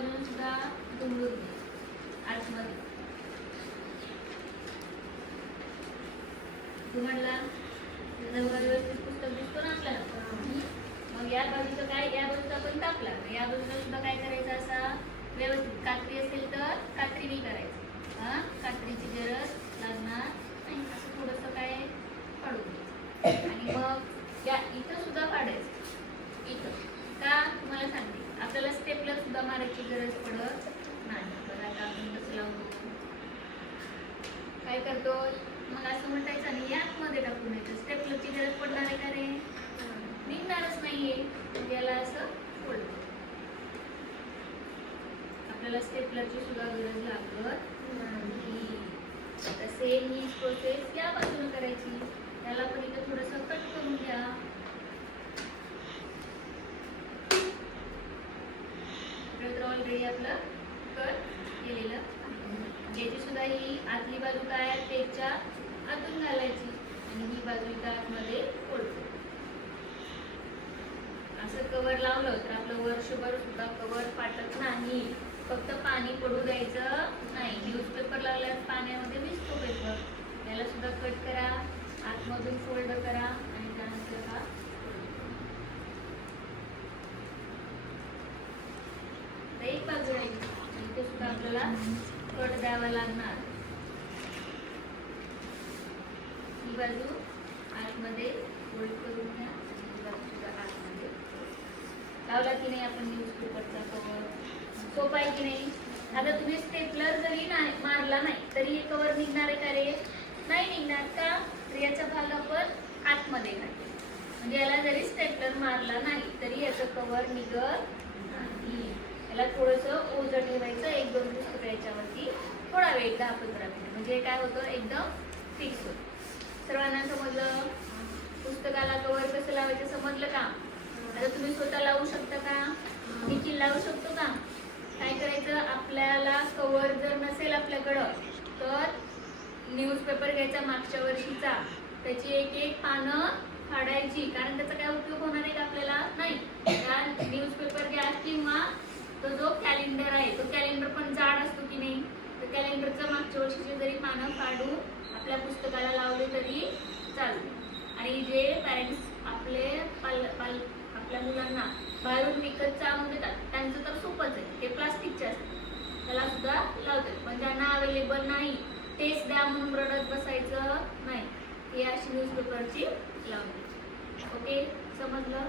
बाजूने सुद्धा दुमडून घ्यायचं आतमध्ये. दुमडला व्यवस्थित पुस्तक दिसतो ना आपल्याला. मग या बाजूचं काय या बाजूचा पण तर या बाजूला सुद्धा काय करायचं असा व्यवस्थित कात्री असेल तर कात्रीने करायचं हा कात्रीची गरज लागणार नाही असं थोडंसं काय काढून घ्यायचं आणि मग या इथं सुद्धा काढायचं इथं का तुम्हाला सांगते आपल्याला स्टेपलर सुद्धा मारायची गरज पडत नाही. बघा आता आपण कसं लावून काय करतो? मला असं म्हणतायचं आणि या आतमध्ये टाकून द्यायचं. स्टेपलरची गरज पडणार आहे का रे? निघणारच नाहीये. मग याला असं फोल्ड आपल्याला स्टेपलरची सुद्धा गरज लागत नाही. तसे सेम ही प्रोसेस त्यापासून करायची. त्याला पण इथं थोडंसं कट करून घ्या तर ऑलरेडी आपलं कट केलेलं आहे. याची सुद्धा ही आतली बाजू काय पेजच्या आतून घालायची. आणि ही बाजू इथं आतमध्ये फोडतो. असं कवर लावलं तर आपलं वर्षभर सुद्धा कवर फाटत नाही. फक्त पाणी पडू द्यायचं नाही. न्यूजपेपर लावल्यास पाण्यामध्ये भिजतो पेपर त्याला सुद्धा कट करा. आतमधून फोल्ड करा आणि त्यानंतर हा आता एक बाजू राहील आणि ते सुद्धा आपल्याला कट द्यावा लागणार. ही बाजू आतमध्ये फोल्ड करून घ्या. आणि बाजू सुद्धा आतमध्ये लावला की नाही आपण न्यूजपेपरचा कवर सोपा आहे की नाही? आता तुम्ही स्टेपलर जरी नाही मारला नाही तरी हे कवर निघणार आहे का रे? नाही निघणार का? तर याचा भाग आपण आतमध्ये घालतो म्हणजे याला जरी स्टेपलर मारला नाही तरी याचं कवर निघत नाही. याला थोडंसं ओझं ठेवायचं एक दोन पुस्तकं याच्यावरती थोडा वेळ दहा पंधरा मिनिट. म्हणजे काय होतं एकदम फिक्स होतं. सर्वांना समजलं? पुस्तकाला कवर कसं लावायचं समजलं का? आता तुम्ही स्वतः लावू शकता का? निखिल लावू शकतो का? काय करायचं? आपल्याला कवर जर नसेल आपल्याकडं तर न्यूजपेपर घ्यायचा मागच्या वर्षीचा. त्याची एक एक पानं फाडायची. कारण त्याचा काय उपयोग होणार आहे का आपल्याला? नाही. कारण न्यूजपेपर घ्या किंवा तो जो कॅलेंडर आहे तो कॅलेंडर पण जाड असतो की नाही? कॅलेंडरचं मागच्या वर्षीचे जरी पानं काढून आपल्या पुस्तकाला लावले तरी चालते. आणि जे पॅरेंट्स आपले पाल पाल आपल्या मुलांना बाहेरून विकतचं आणून देतात त्यांचं तर सोपंच आहे. ते प्लास्टिकचे असतात. त्याला सुद्धा लावतात. पण ज्यांना अवेलेबल नाही तेच द्या म्हणून रडत बसायचं नाही. हे अशी न्यूजपेपरची लावली ओके समजलं?